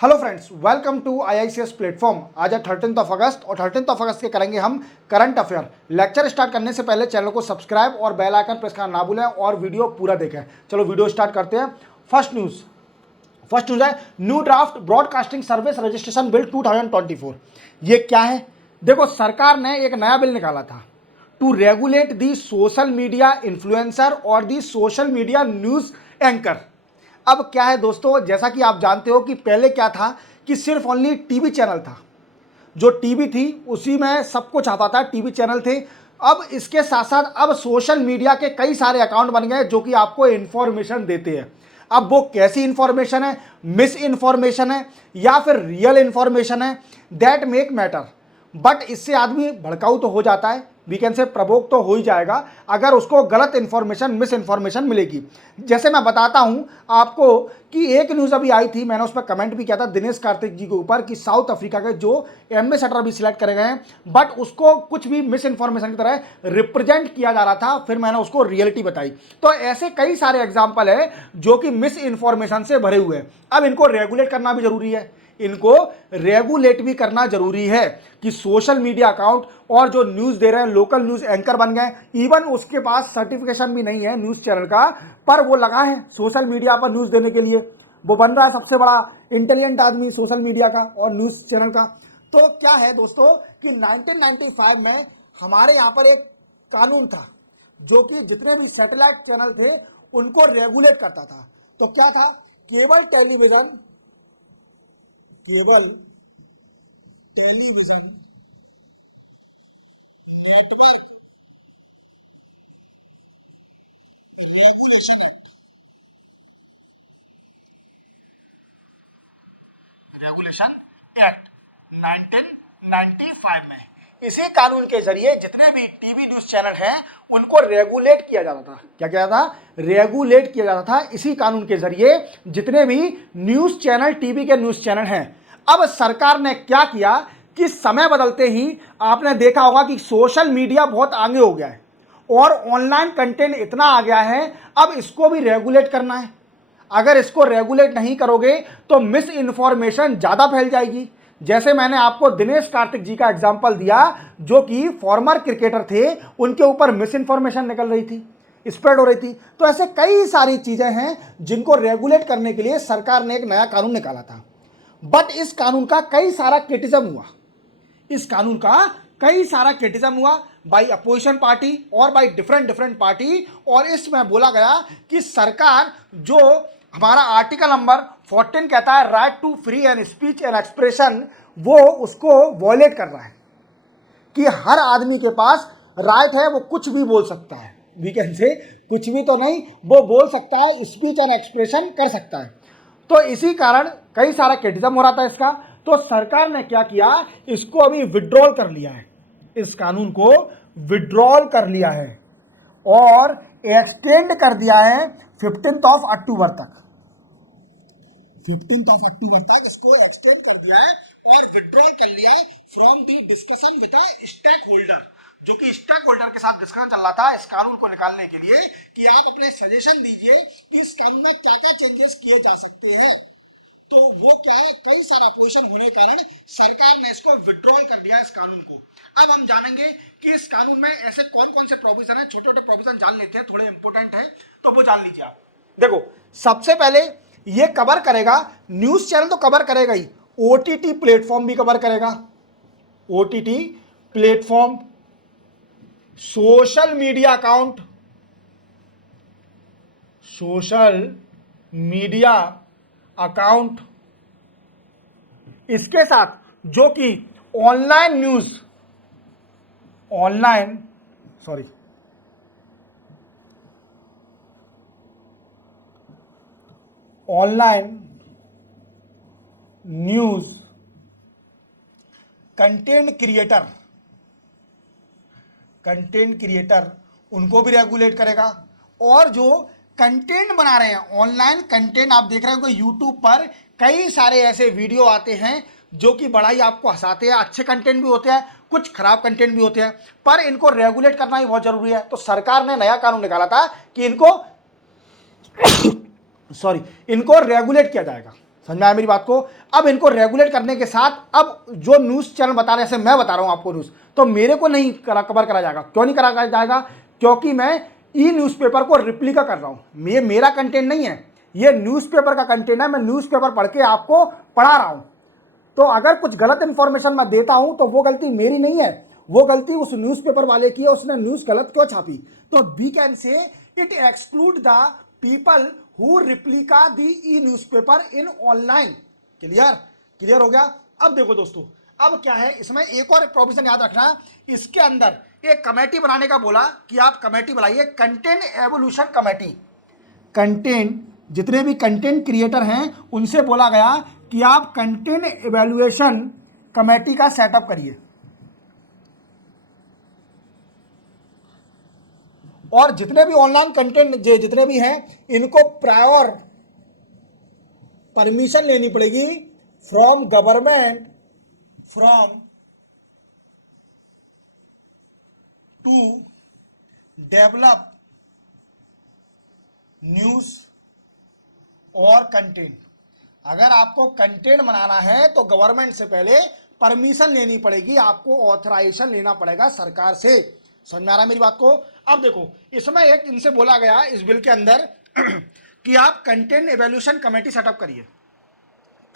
Hello friends, welcome to IICS platform. आज है 13 अगस्त और 13 अगस्त के करेंगे हम करंट अफेयर। लेक्चर स्टार्ट करने से पहले चैनल को सब्सक्राइब और बेल आइकन प्रेस करना ना भूलें और वीडियो पूरा देखें। चलो वीडियो स्टार्ट करते हैं। फर्स्ट न्यूज़ है new draft broadcasting service registration bill 2024। ये क्या है? देखो, सरकार ने एक नया बिल निकाला था to regulate the social media influencer और the social media news anchor. अब क्या है दोस्तों, जैसा कि आप जानते हो कि पहले क्या था कि सिर्फ ओनली टीवी चैनल था। जो टीवी थी उसी में सब कुछ आता था, टीवी चैनल थे। अब इसके साथ साथ अब सोशल मीडिया के कई सारे अकाउंट बन गए जो कि आपको इन्फॉर्मेशन देते हैं। अब वो कैसी इन्फॉर्मेशन है, मिस इन्फॉर्मेशन है या फिर रियल इन्फॉर्मेशन है, दैट मेक मैटर। बट इससे आदमी भड़काऊ तो हो जाता है, वीकेंड से प्रवोक तो हो ही जाएगा अगर उसको गलत इन्फॉर्मेशन, मिस इन्फॉर्मेशन मिलेगी। जैसे मैं बताता हूं आपको कि एक न्यूज़ अभी आई थी, मैंने उस पर कमेंट भी किया था दिनेश कार्तिक जी के ऊपर कि साउथ अफ्रीका के जो एम ए सटर भी सिलेक्ट करे गए हैं, बट उसको कुछ भी मिस इन्फॉर्मेशन की तरह रिप्रेजेंट किया जा रहा था। फिर मैंने उसको रियलिटी बताई। तो ऐसे कई सारे एग्जाम्पल है जो कि मिस इन्फॉर्मेशन से भरे हुए हैं। अब इनको रेगुलेट करना भी जरूरी है, इनको रेगुलेट भी करना जरूरी है कि सोशल मीडिया अकाउंट और जो न्यूज़ दे रहे हैं, लोकल न्यूज़ एंकर बन गए, इवन उसके पास सर्टिफिकेशन भी नहीं है न्यूज़ चैनल का, पर वो लगा है सोशल मीडिया पर न्यूज़ देने के लिए। वो बन रहा है सबसे बड़ा इंटेलिजेंट आदमी सोशल मीडिया का और न्यूज़ चैनल का। तो क्या है दोस्तों कि 1995 में हमारे यहाँ पर एक कानून था जो कि जितने भी सैटेलाइट चैनल थे उनको रेगुलेट करता था। तो क्या था? Cable television network regulation regulation act 1995 में, इसी कानून के जरिए जितने भी टीवी न्यूज चैनल हैं उनको रेगुलेट किया जाता था। क्या किया था? रेगुलेट किया जाता था इसी कानून के जरिए जितने भी न्यूज चैनल, टीवी के न्यूज चैनल हैं। अब सरकार ने क्या किया कि समय बदलते ही आपने देखा होगा कि सोशल मीडिया बहुत आगे हो गया है और ऑनलाइन कंटेंट इतना आ गया है, अब इसको भी रेगुलेट करना है। अगर इसको रेगुलेट नहीं करोगे तो मिस इन्फॉर्मेशन ज़्यादा फैल जाएगी। जैसे मैंने आपको दिनेश कार्तिक जी का एग्जाम्पल दिया जो कि फॉर्मर क्रिकेटर थे, उनके ऊपर मिस इन्फॉर्मेशन निकल रही थी, स्प्रेड हो रही थी। तो ऐसे कई सारी चीज़ें हैं जिनको रेगुलेट करने के लिए सरकार ने एक नया कानून निकाला था। बट इस कानून का कई सारा क्रिटिज्म हुआ, इस कानून का कई सारा क्रिटिज्म हुआ बाय अपोजिशन पार्टी और बाय डिफरेंट डिफरेंट पार्टी। और इसमें बोला गया कि सरकार जो हमारा आर्टिकल नंबर 14 कहता है right to free and speech and expression, वो उसको वॉयलेट कर रहा है कि हर आदमी के पास राइट है, वो कुछ भी बोल सकता है। वीकेंड से कुछ भी तो नहीं, वो बोल सकता है, स्पीच एंड एक्सप्रेशन कर सकता है। तो इसी कारण कई सारा क्रिटिज्म हो रहा था इसका। तो सरकार ने क्या किया, इसको अभी विड्रॉल कर लिया है, इस कानून को विड्रॉल कर लिया है और एक्सटेंड कर दिया है 15 अक्टूबर तक। 15 अक्टूबर तक इसको एक्सटेंड कर दिया है और विड्रॉल कर लिया है from the discussion with stake holder, जो कि स्टेक होल्डर के साथ डिस्कशन चल रहा था इस कानून को निकालने के लिए कि आप अपने सजेशन दीजिए कि इस कानून में क्या क्या चेंजेस किए जा सकते हैं। तो वो क्या है, कई सारा अपोजिशन होने के कारण सरकार ने इसको विड्रॉल कर दिया इस कानून को। अब हम जानेंगे कि इस कानून में ऐसे कौन कौन से प्रोविजन है। छोटे छोटे प्रोविजन जान लेते हैं, थोड़े इंपोर्टेंट है तो वो जान लीजिए आप। देखो, सबसे पहले ये कवर करेगा, न्यूज चैनल तो कवर करेगा ही, ओटीटी प्लेटफॉर्म भी कवर करेगा। OTT platform, social media account, social media account, इसके साथ जो कि online news, online sorry online news content creator, content creator उनको भी रेगुलेट करेगा। और जो कंटेंट बना रहे हैं, ऑनलाइन कंटेंट, आप देख रहे हो कि यूट्यूब पर कई सारे ऐसे वीडियो आते हैं जो कि बड़ा ही आपको हंसाते हैं, अच्छे कंटेंट भी होते हैं, कुछ खराब कंटेंट भी होते हैं, पर इनको रेगुलेट करना ही बहुत जरूरी है। तो सरकार ने नया कानून निकाला था कि इनको इनको रेगुलेट किया जाएगा। समझ में आया मेरी बात को। अब इनको रेगुलेट करने के साथ अब जो न्यूज़ चैनल बता रहे हैं, जैसे मैं बता रहा हूं आपको न्यूज़, तो मेरे को नहीं कवर करा जाएगा। क्यों नहीं करा जाएगा? क्योंकि मैं ई न्यूज़पेपर को रिप्लिका कर रहा हूं। ये मेरा कंटेंट नहीं है, ये न्यूज़पेपर का कंटेंट है। मैं न्यूज़पेपर पढ़ के आपको पढ़ा रहा हूं। तो अगर कुछ गलत इंफॉर्मेशन मैं देता हूं तो वो गलती मेरी नहीं है, वो गलती उस न्यूज़पेपर वाले की है। उसने न्यूज़ गलत क्यों छापी? तो we can say it exclude the people who replica the e newspaper in online. Clear? Clear हो गया? अब देखो दोस्तों, अब क्या है इसमें एक और प्रोविजन याद रखना, इसके अंदर एक कमेटी बनाने का बोला कि आप कमेटी बनाइए, कंटेंट एवोल्यूशन कमेटी। कंटेंट, जितने भी कंटेंट क्रिएटर हैं उनसे बोला गया कि आप कंटेंट इवैल्यूएशन कमेटी का सेटअप करिए, और जितने भी ऑनलाइन कंटेंट जितने भी हैं इनको प्रायर परमिशन लेनी पड़ेगी from government, from to develop news और कंटेंट। अगर आपको कंटेंट बनाना है तो गवर्नमेंट से पहले परमिशन लेनी पड़ेगी, आपको ऑथराइजेशन लेना पड़ेगा सरकार से। समझ में आ रहा है मेरी बात को? अब देखो, इसमें एक इनसे बोला गया इस बिल के अंदर कि आप कंटेंट एवोल्यूशन कमेटी सेटअप करिए।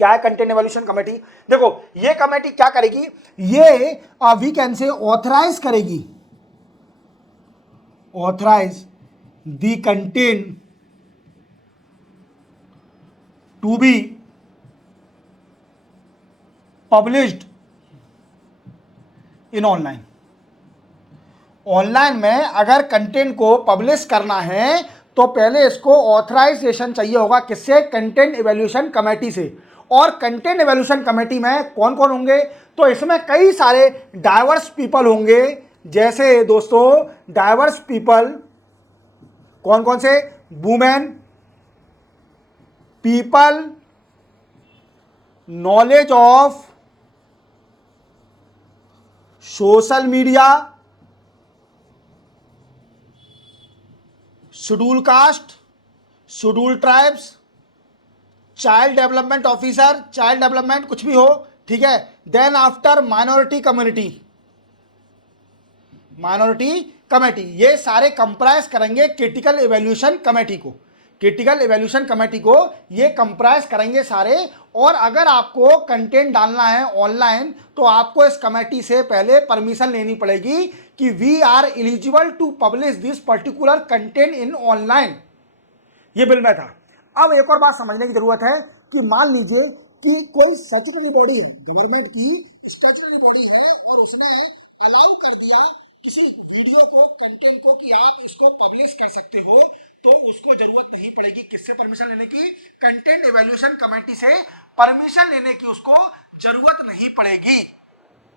क्या है कंटेंट एवोल्यूशन कमेटी? देखो, ये कमेटी क्या करेगी? ये वी कैन से ऑथराइज करेगी, authorise the content to be published in online. Online में अगर कंटेंट को पब्लिश करना है तो पहले इसको ऑथराइजेशन चाहिए होगा, किससे? कंटेंट एवोल्यूशन कमेटी से। और कंटेंट एवोल्यूशन कमेटी में कौन कौन होंगे? तो इसमें कई सारे डाइवर्स पीपल होंगे। जैसे दोस्तों, डाइवर्स पीपल कौन कौन से? Women, people knowledge of social media, schedule caste, schedule tribes, child development officer, child development कुछ भी हो, ठीक है। Then after minority community, minority committee, ये सारे कंप्राइज करेंगे क्रिटिकल इवैल्यूएशन कमेटी को। क्रिटिकल इवैल्यूएशन कमेटी को ये कंप्राइज करेंगे सारे। और अगर आपको कंटेंट डालना है ऑनलाइन तो आपको इस कमेटी से पहले परमिशन लेनी पड़ेगी कि we are eligible to publish this particular content in online. ये बिल में था। अब एक और बात समझने की जरूरत है कि मान लीजिए कि कोई स्टैट्यूटरी बॉडी है, गवर्नमेंट की स्टैट्यूटरी बॉडी है, और उसने अलाउ कर दिया किसी वीडियो को, कंटेंट को कि आप इसको पब्लिश कर सकते हो, तो उसको जरूरत नहीं पड़ेगी किससे परमिशन लेने की? कंटेंट एवोल्यूशन कमेटी से परमिशन लेने की उसको जरूरत नहीं पड़ेगी।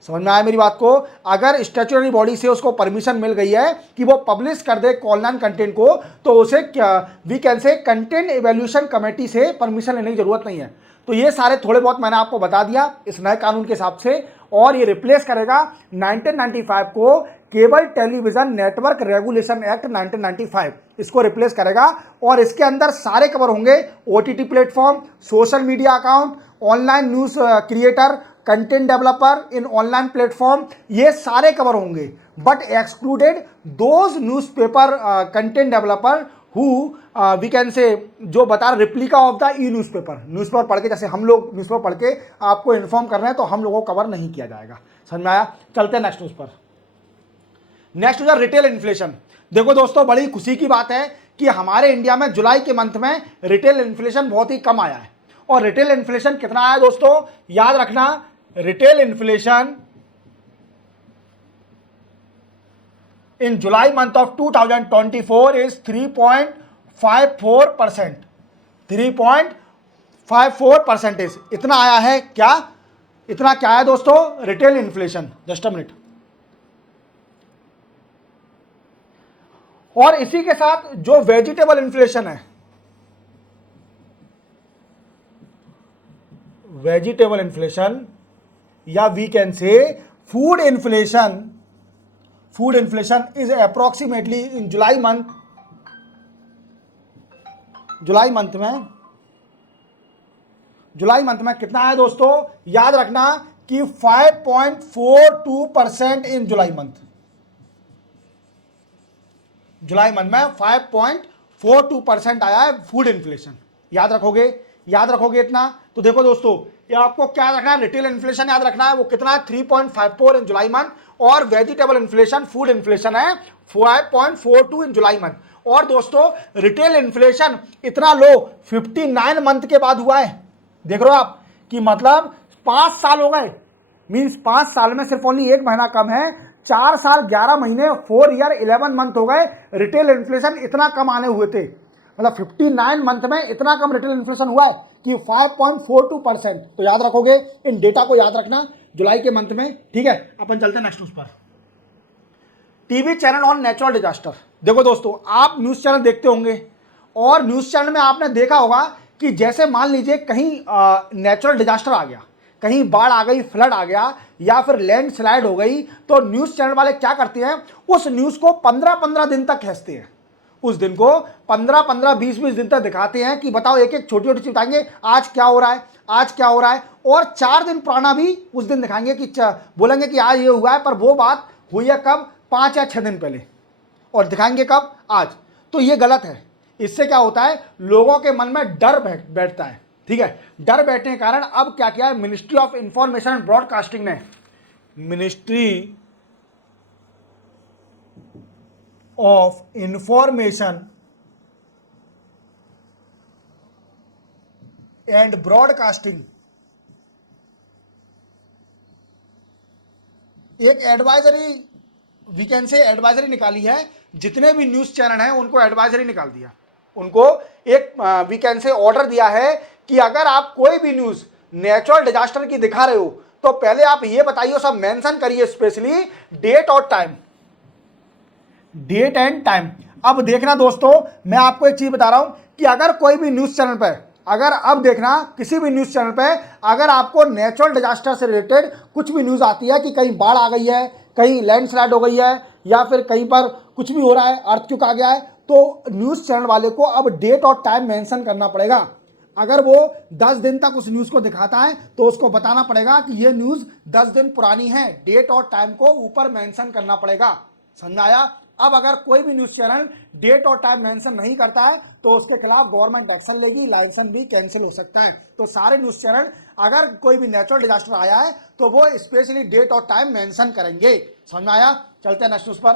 समझ में आया मेरी बात को? अगर स्टैट्यूटरी बॉडी से उसको परमिशन मिल गई है कि वो पब्लिश कर दे ऑनलाइन कंटेंट को, तो उसे क्या we can say content evolution committee से परमिशन लेने की जरूरत नहीं है। तो ये सारे थोड़े बहुत मैंने आपको बता दिया इस नए कानून के हिसाब से। और ये रिप्लेस करेगा 1995 को cable television network regulation act 1995, इसको रिप्लेस करेगा। और इसके अंदर सारे कवर होंगे OTT platform, social media account, online news creator, content developer in online platform, ये सारे कवर होंगे। But excluded those newspaper content developer who we can say, जो बता रहे replica of the e newspaper पढ़ के, जैसे हम लोग न्यूज़पेपर पढ़ के आपको इन्फॉर्म कर रहे हैं, तो हम लोगों को कवर नहीं किया जाएगा। समझ में आया? चलते हैं नेक्स्ट न्यूज़ पर। नेक्स्ट हो रिटेल इन्फ्लेशन। देखो दोस्तों, बड़ी खुशी की बात है कि हमारे इंडिया में जुलाई के मंथ में रिटेल इन्फ्लेशन बहुत ही कम आया है। और रिटेल इन्फ्लेशन कितना आया दोस्तों? याद रखना, retail inflation in July month of 2024 is 3.54%, 3.54% इतना आया है। क्या इतना क्या है दोस्तों? Retail inflation. Just a minute. और इसी के साथ जो वेजिटेबल इन्फ्लेशन है, वेजिटेबल इन्फ्लेशन या we can say food inflation, food inflation is approximately in July month में जुलाई मंथ में कितना आया दोस्तों, याद रखना कि 5.42% इन जुलाई मंथ। जुलाई मंथ में 5.42% आया है फूड इन्फ्लेशन। याद रखोगे, याद रखोगे इतना। तो देखो दोस्तों, ये आपको क्या रखना है, रिटेल इन्फ्लेशन याद रखना है, वो कितना है 3.54 इन जुलाई मंथ, और वेजिटेबल इन्फ्लेशन, फूड इन्फ्लेशन है 5.42 इन जुलाई मंथ। और दोस्तों रिटेल इन्फ्लेशन इतना लो 59 मंथ के बाद हुआ है। देख रहे हो आप कि मतलब 5 साल हो गए, मींस 5 साल में सिर्फ ओनली 1 महीना कम है, 4 साल 11 महीने 4 ईयर 11 मंथ हो गए रिटेल इन्फ्लेशन इतना कम आने हुए थे। मतलब 59 मंथ में इतना कम रिटेल इन्फ्लेशन हुआ है कि 5.42%। तो याद रखोगे, इन डेटा को याद रखना जुलाई के मंथ में, ठीक है। अपन चलते हैं नेक्स्ट न्यूज पर। TV channel on natural disaster. देखो दोस्तों, आप न्यूज चैनल देखते होंगे और न्यूज चैनल में आपने देखा होगा कि जैसे मान लीजिए कहीं नेचुरल डिजास्टर आ गया, कहीं बाढ़ आ गई, फ्लड आ गया, या फिर लैंडस्लाइड हो गई, तो न्यूज चैनल वाले क्या करते हैं, उस न्यूज को 15-15 दिन तक खींचते हैं। उस दिन को 15-15, 20-20 दिन तक दिखाते हैं कि बताओ, एक एक छोटी छोटी चीज बताएंगे, आज क्या हो रहा है, आज क्या हो रहा है, और 4 दिन पुराना भी उस दिन दिखाएंगे कि बोलेंगे कि आज ये हुआ है, पर वो बात हुई है कब, 5 या 6 दिन पहले, और दिखाएंगे कब, आज। तो ये गलत है। इससे क्या होता है, लोगों के मन में डर बैठता है, ठीक है। डर बैठने के कारण अब क्या किया है ministry of information and broadcasting ने, ministry of information and broadcasting एक advisory, we can say advisory निकाली है। जितने भी न्यूज चैनल हैं उनको एडवाइजरी निकाल दिया, उनको एक वी कैन से ऑर्डर दिया है कि अगर आप कोई भी न्यूज नेचुरल डिजास्टर की दिखा रहे हो तो पहले आप ये बताइए, सब मेंशन करिए, स्पेशली डेट और टाइम, डेट एंड टाइम। अब देखना दोस्तों, मैं आपको एक चीज बता रहा हूं कि अगर कोई भी न्यूज चैनल पर, अगर अब देखना किसी भी न्यूज चैनल पे अगर आपको नेचुरल डिजास्टर से रिलेटेड कुछ भी न्यूज आती है कि कहीं बाढ़ आ गई है, कहीं लैंडस्लाइड हो गई है, या फिर कहीं पर कुछ भी हो रहा है, अर्थक्वेक आ गया है, तो न्यूज चैनल वाले को अब डेट और टाइम मेंशन करना पड़ेगा। अगर वो 10 दिन तक उस न्यूज को दिखाता है तो उसको बताना पड़ेगा कि ये न्यूज 10 दिन पुरानी है, डेट और टाइम को ऊपर मेंशन करना पड़ेगा। समझ आया। अब अगर कोई भी न्यूज चैनल डेट और टाइम मेंशन नहीं करता है तो उसके खिलाफ गवर्नमेंट एक्शन लेगी, लाइसेंस भी कैंसिल हो सकता है। तो सारे न्यूज चैनल अगर कोई भी नेचुरल डिजास्टर आया है तो वो स्पेशली डेट और टाइम मेंशन करेंगे। समझ में आया। चलते हैं नेक्स्ट न्यूज पर।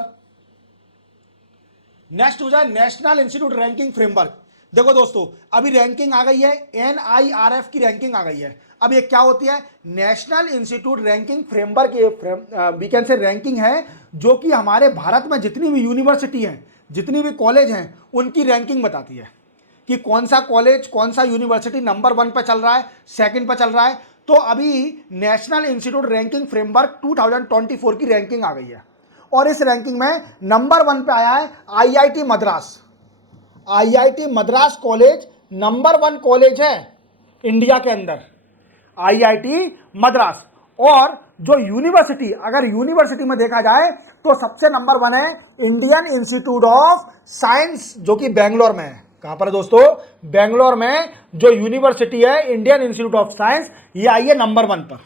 नेक्स्ट न्यूज है नेशनल इंस्टीट्यूट रैंकिंग फ्रेमवर्क। देखो दोस्तों, अभी रैंकिंग आ गई है, NIRF की रैंकिंग आ गई है। अब ये क्या होती है, national institute ranking framework, we can say ranking है जो कि हमारे भारत में जितनी भी यूनिवर्सिटी हैं, जितनी भी कॉलेज हैं, उनकी रैंकिंग बताती है कि कौन सा कॉलेज, कौन सा यूनिवर्सिटी नंबर 1 पर चल रहा है, सेकंड पर चल रहा है। तो अभी नेशनल इंस्टीट्यूट रैंकिंग फ्रेमवर्क 2024 की रैंकिंग आ गई है और इस रैंकिंग में नंबर 1 पे आया है IIT Madras. IIT Madras college number 1 college है इंडिया के अंदर, IIT मद्रास। और जो यूनिवर्सिटी, अगर यूनिवर्सिटी में देखा जाए तो सबसे नंबर 1 है इंडियन इंस्टीट्यूट ऑफ साइंस, जो कि बेंगलोर में है। कहां पर है दोस्तों, बेंगलोर में जो यूनिवर्सिटी है इंडियन इंस्टीट्यूट ऑफ साइंस, ये आई है नंबर 1 पर।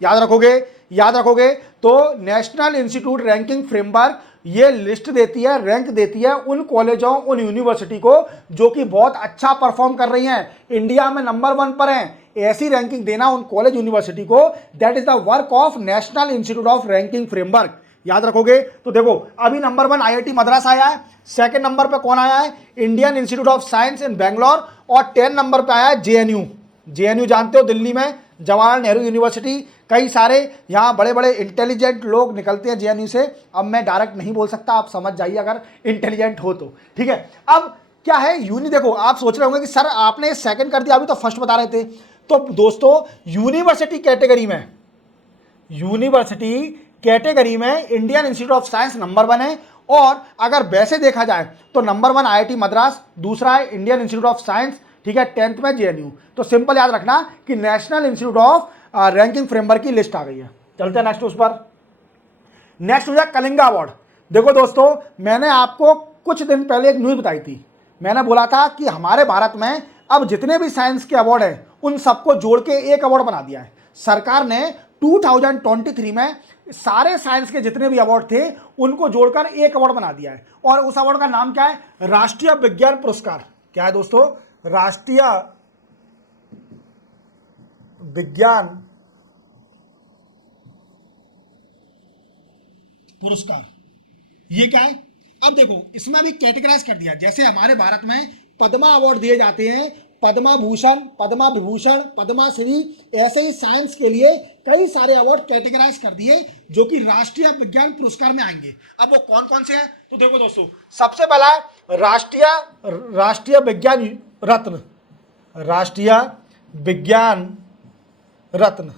याद रखोगे, याद रखोगे। तो नेशनल इंस्टीट्यूट रैंकिंग फ्रेमवर्क ये लिस्ट देती है, रैंक देती है उन कॉलेजों, उन यूनिवर्सिटी को जो कि बहुत अच्छा परफॉर्म कर रही हैं, इंडिया में नंबर 1 पर हैं। ऐसी रैंकिंग देना उन कॉलेज यूनिवर्सिटी को, that is the work of national institute of ranking framework. याद रखोगे। तो देखो, अभी नंबर 1 IIT मद्रास आया है, सेकंड नंबर पे कौन आया है, इंडियन इंस्टीट्यूट ऑफ साइंस इन बेंगलोर, और 10 नंबर पे आया है JNU। JNU जानते हो, दिल्ली में जवाहरलाल नेहरू यूनिवर्सिटी। कई सारे यहाँ बड़े बड़े इंटेलिजेंट लोग निकलते हैं JNU से। अब मैं डायरेक्ट नहीं बोल सकता, आप समझ जाइए अगर इंटेलिजेंट हो तो, ठीक है। अब क्या है देखो, आप सोच रहे होंगे कि सर आपने सेकंड कर दिया, अभी तो फर्स्ट बता रहे थे। तो दोस्तों, यूनिवर्सिटी कैटेगरी में Indian institute of science number 1 है। और अगर वैसे देखा जाए तो नंबर 1 IIT मद्रास, दूसरा है इंडियन इंस्टीट्यूट ऑफ साइंस, ठीक है, 10th में JNU। तो सिंपल याद रखना कि national institute of ranking framework की लिस्ट आ गई है। चलते हैं नेक्स्ट उस पर। नेक्स्ट हो जाए कलिंगा अवार्ड। देखो दोस्तों, मैंने आपको कुछ दिन पहले एक न्यूज बताई थी, मैंने बोला था कि हमारे भारत में अब जितने भी साइंस के अवार्ड हैं उन सबको जोड़ के एक अवार्ड बना दिया है। सरकार ने 2023 में सारे साइंस के जितने भी अवार्ड थे उनको जोड़कर एक अवार्ड बना दिया है, और उस अवार्ड का नाम क्या है? राष्ट्रीय विज्ञान पुरस्कार। क्या है दोस्तों? राष्ट्रीय विज्ञान पुरस्कार। ये क्या है? अब देखो इसमें भी कैटेगराइज कर दिया, जैसे हमारे भारत में पद्मा अवार्ड दिए जाते हैं, पद्मा भूषण, पद्मा विभूषण, पद्मा श्री, ऐसे ही साइंस के लिए कई सारे अवार्ड कैटेगराइज कर दिए जो कि राष्ट्रीय विज्ञान पुरस्कार में आएंगे। अब वो कौन कौन से हैं? तो देखो दोस्तों, सबसे पहला है राष्ट्रीय विज्ञान रत्न। राष्ट्रीय विज्ञान रत्न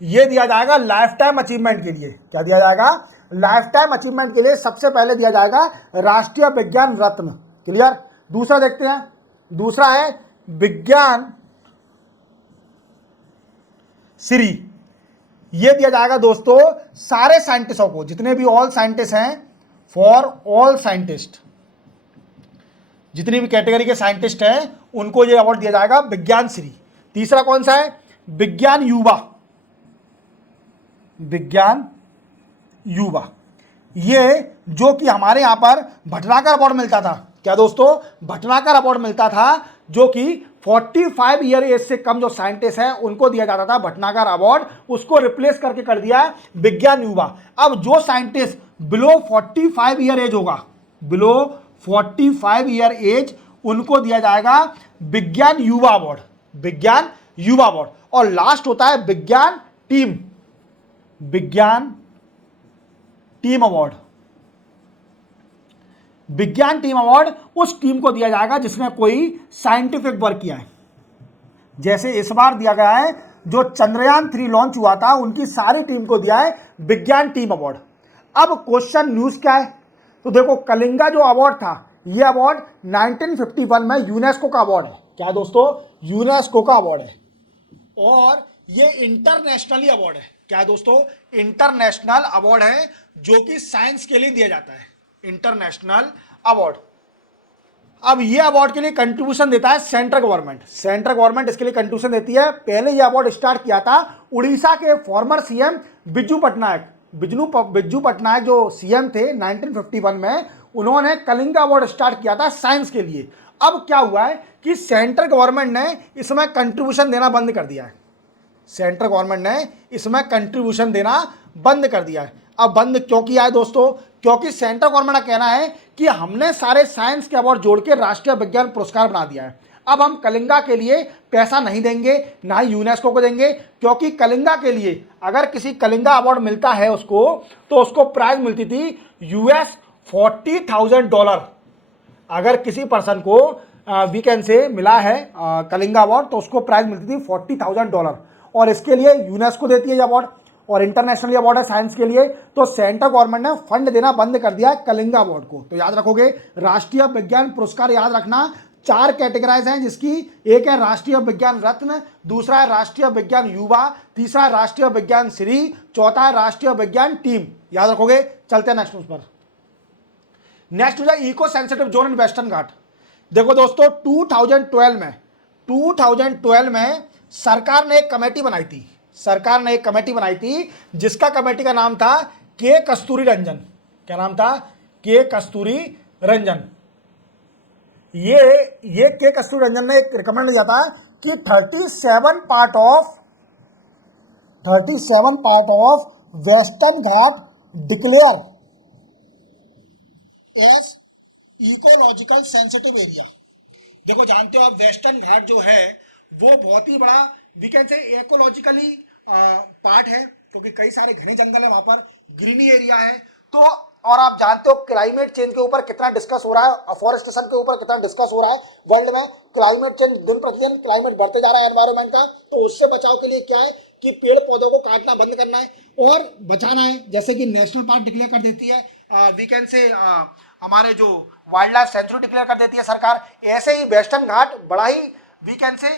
ये दिया जाएगा लाइफ टाइम अचीवमेंट के लिए। क्या दिया जाएगा? लाइफ टाइम अचीवमेंट के लिए सबसे पहले दिया जाएगा राष्ट्रीय विज्ञान रत्न। क्लियर? दूसरा देखते हैं, दूसरा है विज्ञान श्री। ये दिया जाएगा दोस्तों सारे साइंटिस्टों को, जितने भी ऑल साइंटिस्ट हैं, फॉर ऑल साइंटिस्ट, जितनी भी कैटेगरी के साइंटिस्ट हैं उनको ये अवार्ड दिया जाएगा, विज्ञान श्री। तीसरा कौन सा है? विज्ञान युवा। विज्ञान युवा ये जो कि हमारे यहां पर भटनागर अवार्ड मिलता था। क्या दोस्तों? भटनागर अवार्ड मिलता था, जो कि 45 ईयर एज से कम जो साइंटिस्ट हैं उनको दिया जाता था भटनागर अवार्ड, उसको रिप्लेस करके कर दिया विज्ञान युवा। अब जो साइंटिस्ट बिलो 45 ईयर एज होगा, बिलो 45 ईयर एज, उनको दिया जाएगा विज्ञान युवा अवार्ड। विज्ञान युवा अवार्ड। और लास्ट होता है विज्ञान टीम, विज्ञान टीम अवार्ड। विज्ञान टीम अवार्ड उस टीम को दिया जाएगा जिसने कोई साइंटिफिक वर्क किया है। जैसे इस बार दिया गया है जो चंद्रयान 3 लॉन्च हुआ था, उनकी सारी टीम को दिया है विज्ञान टीम अवार्ड। अब क्वेश्चन न्यूज क्या है? तो देखो कलिंगा जो अवार्ड था, यह अवार्ड 1951 में यूनेस्को का अवार्ड है। क्या दोस्तों? यूनेस्को का अवार्ड है, और ये इंटरनेशनली अवार्ड है। क्या है दोस्तों? इंटरनेशनल अवार्ड है जो कि साइंस के लिए दिया जाता है, इंटरनेशनल अवार्ड। अब ये अवार्ड के लिए कंट्रीब्यूशन देता है सेंट्रल गवर्नमेंट। सेंट्रल गवर्नमेंट इसके लिए कंट्रीब्यूशन देती है। पहले ये अवार्ड स्टार्ट किया था उड़ीसा के फॉर्मर सीएम बिज्जू पटनायक। बिज्जू पटनायक जो सीएम थे 1951 में, उन्होंने कलिंगा अवार्ड स्टार्ट किया था साइंस के लिए। अब क्या हुआ है कि सेंट्रल गवर्नमेंट ने इसमें कंट्रीब्यूशन देना बंद कर दिया है। सेंट्रल गवर्नमेंट ने इसमें कंट्रीब्यूशन देना बंद कर दिया है। अब बंद क्यों किया है दोस्तों? क्योंकि सेंट्रल गवर्नमेंट का कहना है कि हमने सारे साइंस के अवार्ड जोड़ के राष्ट्रीय विज्ञान पुरस्कार बना दिया है। अब हम कलिंगा के लिए पैसा नहीं देंगे, ना ही यूनेस्को को देंगे, क्योंकि कलिंगा के लिए अगर किसी कलिंगा अवार्ड मिलता है उसको, तो उसको प्राइज मिलती थी US $40,000। अगर किसी पर्सन को वीकेंड से मिला है कलिंगा अवार्ड, तो उसको प्राइज मिलती थी $40,000। और इसके लिए यूनेस्को देती है ये अवार्ड, और इंटरनेशनली अवार्ड है साइंस के लिए। तो सेंट्रल गवर्नमेंट ने फंड देना बंद कर दिया कलिंगा अवार्ड को। तो याद रखोगे, राष्ट्रीय विज्ञान पुरस्कार याद रखना 4 कैटेगराइज हैं, जिसकी एक है राष्ट्रीय विज्ञान रत्न, दूसरा है राष्ट्रीय विज्ञान युवा, तीसरा है राष्ट्रीय विज्ञान श्री, चौथा है राष्ट्रीय विज्ञान टीम। याद रखोगे। चलते हैं नेक्स्ट पर। नेक्स्ट हो जाए eco sensitive zone in western Ghat. देखो दोस्तों 2012 में सरकार ने एक कमेटी बनाई थी। सरकार ने एक कमेटी बनाई थी जिसका कमेटी का नाम था के कस्तूरी रंजन। क्या नाम था? के कस्तूरी रंजन। ये के कस्तूरी रंजन ने एक रिकमेंड दिया था कि 37 part of western Ghat declare as ecological sensitive area. देखो जानते हो आप, वेस्टर्न घाट जो है वो बहुत ही बड़ा we can say ecologically part है, क्योंकि कई सारे घने जंगल है, वहां पर ग्रीनी एरिया है। तो और आप जानते हो क्लाइमेट चेंज के ऊपर कितना डिस्कस हो रहा है, अफॉरेस्टेशन के ऊपर कितना डिस्कस हो रहा है वर्ल्ड में। क्लाइमेट चेंज दिन प्रतिदिन क्लाइमेट बढ़ते जा रहा है एनवायरमेंट का, तो उससे बचाव के लिए क्या है कि पेड़ पौधों को काटना बंद करना है और बचाना है। जैसे कि नेशनल पार्क डिक्लेयर कर देती है वी कैन से हमारे जो वाइल्ड लाइफ सेंचुरी डिक्लेयर कर देती है सरकार, ऐसे ही वेस्टर्न घाट बड़ा ही we can say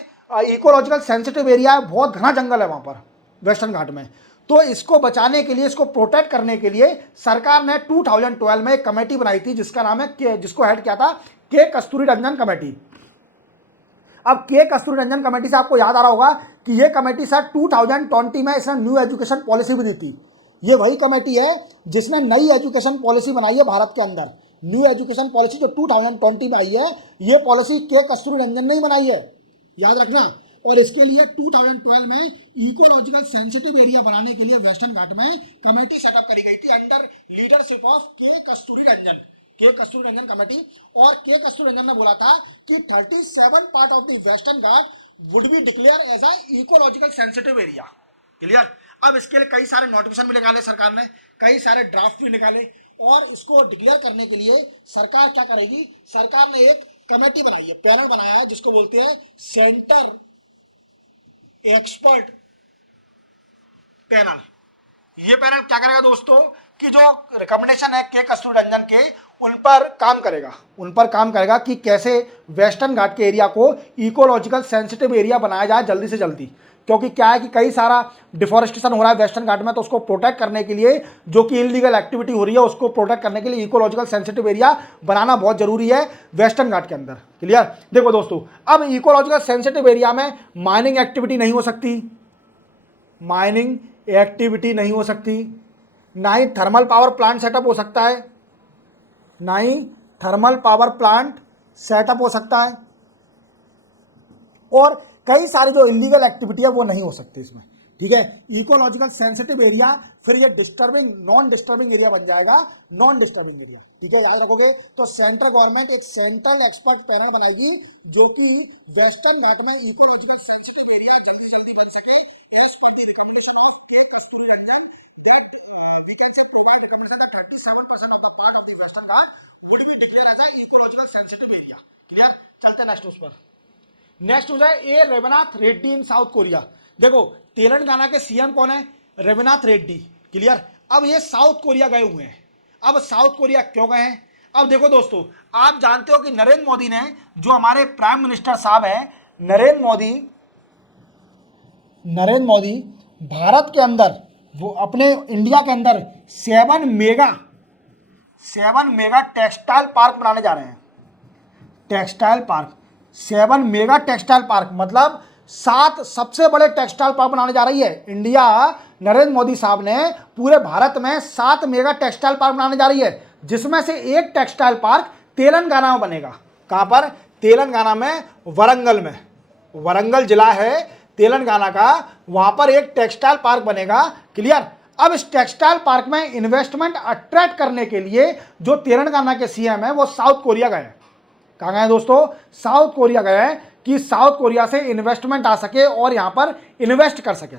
ecological sensitive area है, बहुत घना जंगल है वहां पर वेस्टर्न घाट में। तो इसको बचाने के लिए, इसको प्रोटेक्ट करने के लिए सरकार ने 2012 में एक कमेटी बनाई थी जिसका नाम है जिसको हेड किया था के कस्तूरी रंजन कमेटी। अब के कस्तूरी रंजन कमेटी से आपको याद आ रहा होगा कि ये कमेटी सर 2020 में इसने न्यू एजुकेशन पॉलिसी भी दी थी। ये वही कमेटी है जिसने नई एजुकेशन पॉलिसी बनाई है भारत के अंदर। न्यू एजुकेशन पॉलिसी जो 2020 में आई है, ये पॉलिसी के कस्तूरी रंजन ने ही बनाई है, याद रखना। और इसके लिए 2012 में इकोलॉजिकल सेंसिटिव एरिया बनाने के लिए वेस्टर्न घाट में कमेटी सेटअप करी गई थी अंडर लीडरशिप ऑफ के कस्तूरी रंजन, के कस्तूरी रंजन कमेटी। और के कस्तूरी रंजन ने बोला था कि 37 part of the western Ghat would be declare as a ecological sensitive area. Clear. अब इसके लिए कई सारे नोटिफिकेशन भी निकाले सरकार ने, कई सारे ड्राफ्ट भी निकाले, और इसको डिक्लेयर करने के लिए सरकार क्या करेगी, सरकार ने एक कमेटी बनाई है, पैनल बनाया है, जिसको बोलते हैं सेंटर एक्सपर्ट पैनल। ये पैनल क्या करेगा दोस्तों कि जो रिकमेंडेशन है के कस्तूरी रंजन के, उन पर काम करेगा कि कैसे वेस्टर्न घाट के एरिया को इकोलॉजिकल सेंसिटिव एरिया बनाया जाए जल्दी से जल्दी। क्योंकि क्या है कि कई सारा डिफॉरेस्टेशन हो रहा है वेस्टर्न घाट में, तो उसको प्रोटेक्ट करने के लिए, जो कि इलीगल एक्टिविटी हो रही है उसको प्रोटेक्ट करने के लिए इकोलॉजिकल सेंसिटिव एरिया बनाना बहुत जरूरी है वेस्टर्न घाट के अंदर। क्लियर। देखो दोस्तों, अब इकोलॉजिकल सेंसिटिव एरिया में माइनिंग एक्टिविटी नहीं हो सकती, माइनिंग एक्टिविटी नहीं हो सकती, ना ही थर्मल पावर प्लांट सेटअप हो सकता है, ना ही थर्मल पावर प्लांट सेटअप हो सकता है, और कई सारी जो इलीगल एक्टिविटी है वो नहीं हो सकती इसमें। ठीक है। इकोलॉजिकल सेंसिटिव एरिया फिर ये डिस्टर्बिंग, नॉन डिस्टर्बिंग एरिया बन जाएगा, नॉन डिस्टर्बिंग एरिया। ठीक है, याद रखोगे। तो सेंट्रल गवर्नमेंट एक सेंट्रल एक्सपर्ट पैनल बनाएगी जो कि वेस्टर्न घाट में इकोलॉजिकल सेंसिटिव एरिया जल्दी जल्दी कर सके। नेक्स्ट हो जाए ए रविनाथ रेड्डी इन साउथ कोरिया। देखो तेलंगाना के सीएम कौन है, रविनाथ रेड्डी। क्लियर। अब ये साउथ कोरिया गए हुए हैं। अब साउथ कोरिया क्यों गए हैं? अब देखो दोस्तों, आप जानते हो कि नरेंद्र मोदी ने, जो हमारे प्राइम मिनिस्टर साहब हैं नरेंद्र मोदी भारत के अंदर, वो अपने इंडिया के अंदर 7 मेगा टेक्सटाइल पार्क बनाने जा रहे हैं। Textile park, 7 mega textile park, मतलब 7 सबसे बड़े टेक्सटाइल पार्क बनाने जा रही है इंडिया। नरेंद्र मोदी साहब ने पूरे भारत में 7 मेगा टेक्सटाइल पार्क बनाने जा रही है, जिसमें से एक टेक्सटाइल पार्क तेलंगाना में बनेगा। कहां पर? तेलंगाना में, वरंगल में। वरंगल जिला है तेलंगाना का, वहां पर एक टेक्सटाइल पार्क बनेगा। क्लियर। अब इस टेक्सटाइल पार्क में इन्वेस्टमेंट अट्रैक्ट करने के लिए जो तेलंगाना के सीएम है वो साउथ कोरिया गए। कहाँ गए दोस्तों? साउथ कोरिया गए हैं कि साउथ कोरिया से इन्वेस्टमेंट आ सके और यहां पर इन्वेस्ट कर सके।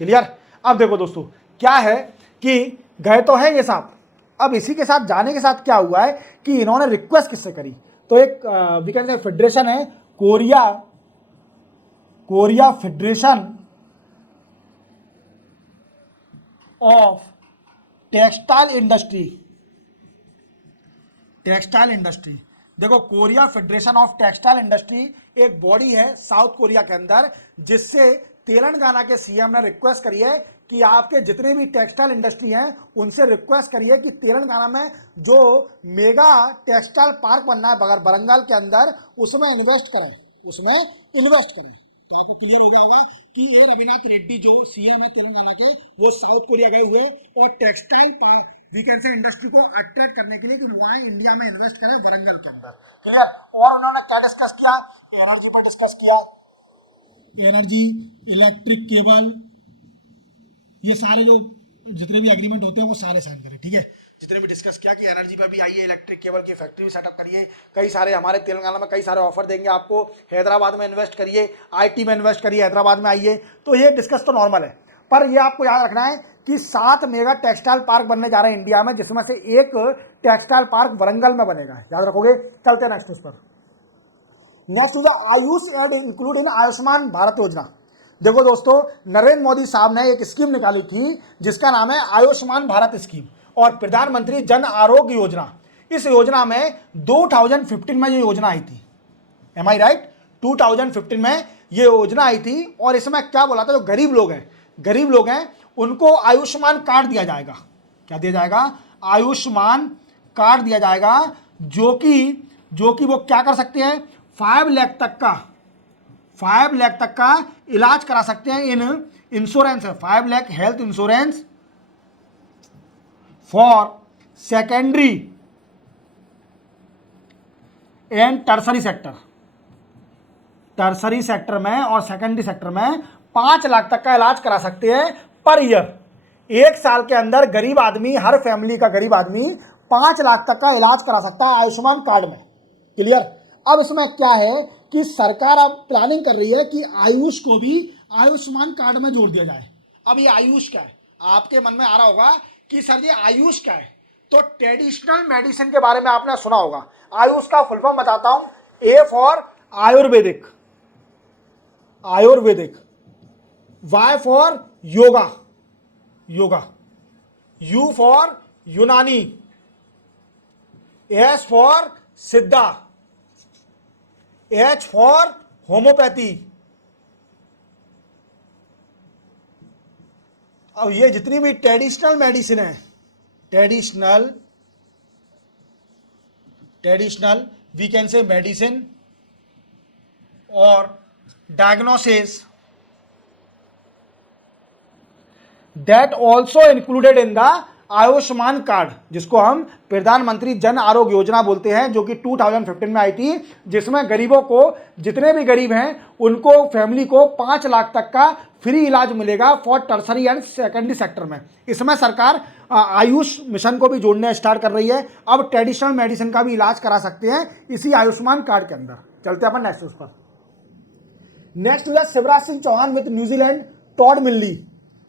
क्लियर। अब देखो दोस्तों, क्या है कि गए तो हैं ये साहब। अब इसी के साथ जाने के साथ क्या हुआ है कि इन्होंने रिक्वेस्ट किससे करी? तो एक वीकेंड फेडरेशन है, Korea federation of textile industry. देखो, Korea federation of textile industry एक बॉडी है साउथ कोरिया के अंदर, जिससे तेलंगाना के सीएम ने रिक्वेस्ट करी है कि आपके जितने भी टेक्सटाइल इंडस्ट्री हैं उनसे रिक्वेस्ट करिए कि तेलंगाना में जो मेगा टेक्सटाइल पार्क बनना है बरंगल के अंदर, उसमें इन्वेस्ट करें। तो आपको क्लियर हो गया होगा कि ये रविनाथ रेड्डी जो सीएम है तेलंगाना के, वो साउथ कोरिया गए हुए और टेक्सटाइल इंडस्ट्री को अट्रैक्ट करने के लिए कि लोग इंडिया में इन्वेस्ट करें वरंगल के अंदर। क्लियर। और उन्होंने क्या डिस्कस किया? एनर्जी पर डिस्कस किया, एनर्जी, इलेक्ट्रिक केबल, ये सारे जो जितने भी एग्रीमेंट होते हैं वो सारे साइन करें। ठीक है। जितने भी डिस्कस किया कि एनर्जी पर भी आइए, इलेक्ट्रिक केबल की फैक्ट्री भी सेटअप करिए, कई सारे हमारे तेलंगाना में कई सारे ऑफर देंगे आपको, हैदराबाद में इन्वेस्ट करिए, आईटी में इन्वेस्ट करिए, हैदराबाद में आइए। तो ये डिस्कस तो नॉर्मल है, पर ये आपको याद रखना है कि 7 मेगा टेक्सटाइल पार्क बनने जा रहे हैं इंडिया में, जिसमें से एक टेक्सटाइल पार्क वरंगल में बनेगा। याद रखोगे। चलते हैं नेक्स्ट पर। Next is AYUSH add include in Ayushman Bharat Yojana. देखो दोस्तों, नरेंद्र मोदी साहब ने एक स्कीम निकाली थी जिसका नाम है आयुष्मान भारत स्कीम और प्रधानमंत्री जन आरोग्य योजना। इस योजना में 2015 में ये योजना आई थी। एम आई राइट? 2015 में ये योजना आई थी और इसमें क्या बोला था, जो गरीब लोग हैं उनको आयुष्मान कार्ड दिया जाएगा। क्या दिया जाएगा? आयुष्मान कार्ड दिया जाएगा, जो कि वो क्या कर सकते हैं, 5 लाख तक का 5 लाख तक का इलाज करा सकते हैं इन इंश्योरेंस है, 5 lakh health insurance for secondary and tertiary sector. Tertiary sector में और सेकेंडरी सेक्टर में 5 लाख तक का इलाज करा सकते हैं पर ईयर। 1 साल के अंदर गरीब आदमी, हर फैमिली का गरीब आदमी 5 लाख तक का इलाज करा सकता है आयुष्मान कार्ड में। क्लियर। अब इसमें क्या है कि सरकार अब प्लानिंग कर रही है कि आयुष को भी आयुष्मान कार्ड में जोड़ दिया जाए। अब ये आयुष क्या है, आपके मन में आ रहा होगा कि सर ये आयुष क्या है। तो ट्रेडिशनल मेडिसिन के बारे में आपने सुना होगा। आयुष का फुल फॉर्म बताता हूं, A for Ayurvedic, Ayurvedic, Y for yoga, yoga, U for Unani, S for Siddha, H for homeopathy. अब ये जितनी भी ट्रेडिशनल मेडिसिन है, traditional we can say medicine और diagnosis that also included in the Ayushman card, जिसको हम प्रधानमंत्री जन आरोग्य योजना बोलते हैं, जो कि 2015 में आई थी, जिसमें गरीबों को, जितने भी गरीब हैं उनको, फैमिली को 5 लाख तक का फ्री इलाज मिलेगा for tertiary and secondary sector में। इसमें सरकार आयुष मिशन को भी जोड़ने स्टार्ट कर रही है। अब ट्रेडिशनल मेडिसिन का भी इलाज करा सकते हैं इसी आयुष्मान कार्ड के अंदर। चलते हैं अपन नेक्स्ट न्यूज पर। Next news Shivraj Singh Chouhan with New Zealand Todd मिल्ली।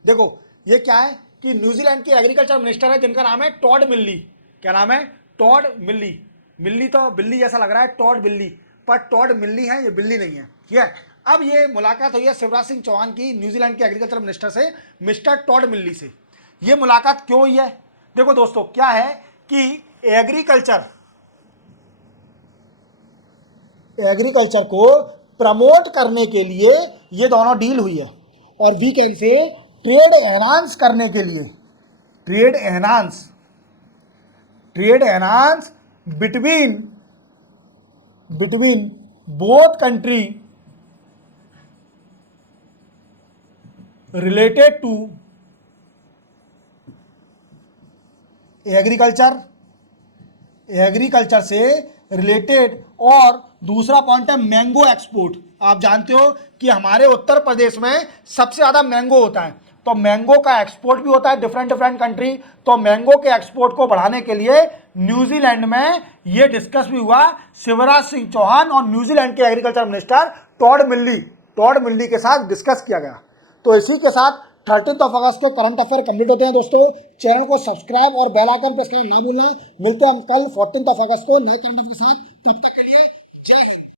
देखो ये क्या है कि न्यूजीलैंड के एग्रीकल्चर मिनिस्टर है जिनका नाम है टॉड मिल्ली। क्या नाम है? टॉड मिल्ली। मिल्ली तो बिल्ली जैसा लग रहा है, टॉड बिल्ली, पर टॉड मिल्ली है, ये बिल्ली नहीं है। ठीक है। अब ये मुलाकात हुई है शिवराज सिंह चौहान की न्यूजीलैंड के एग्रीकल्चर मिनिस्टर से, मिस्टर टॉड मिल्ली से। ये मुलाकात क्यों हुई है? देखो दोस्तों, क्या है कि एग्रीकल्चर को प्रमोट करने के लिए ये दोनों डील हुई है, और वीकेंड से ट्रेड एनहांस करने के लिए, trade enhance between both country related to agriculture से रिलेटेड। और दूसरा पॉइंट है मैंगो एक्सपोर्ट। आप जानते हो कि हमारे उत्तर प्रदेश में सबसे ज्यादा मैंगो होता है, तो मैंगो का एक्सपोर्ट भी होता है डिफरेंट कंट्री। तो मैंगो के एक्सपोर्ट को बढ़ाने के लिए न्यूजीलैंड में यह डिस्कस भी हुआ शिवराज सिंह चौहान और न्यूजीलैंड के एग्रीकल्चर मिनिस्टर टॉड मिल्ली के साथ डिस्कस किया गया। तो इसी के साथ 13 अगस्त को करंट अफेयर कंप्लीट होते हैं। दोस्तों चैनल को सब्सक्राइब और बेल आइकन प्रेस करना ना भूलना। मिलते हैं हम कल 14 अगस्त को नए करंट अफेयर के साथ। तब तक के लिए जय हिंद।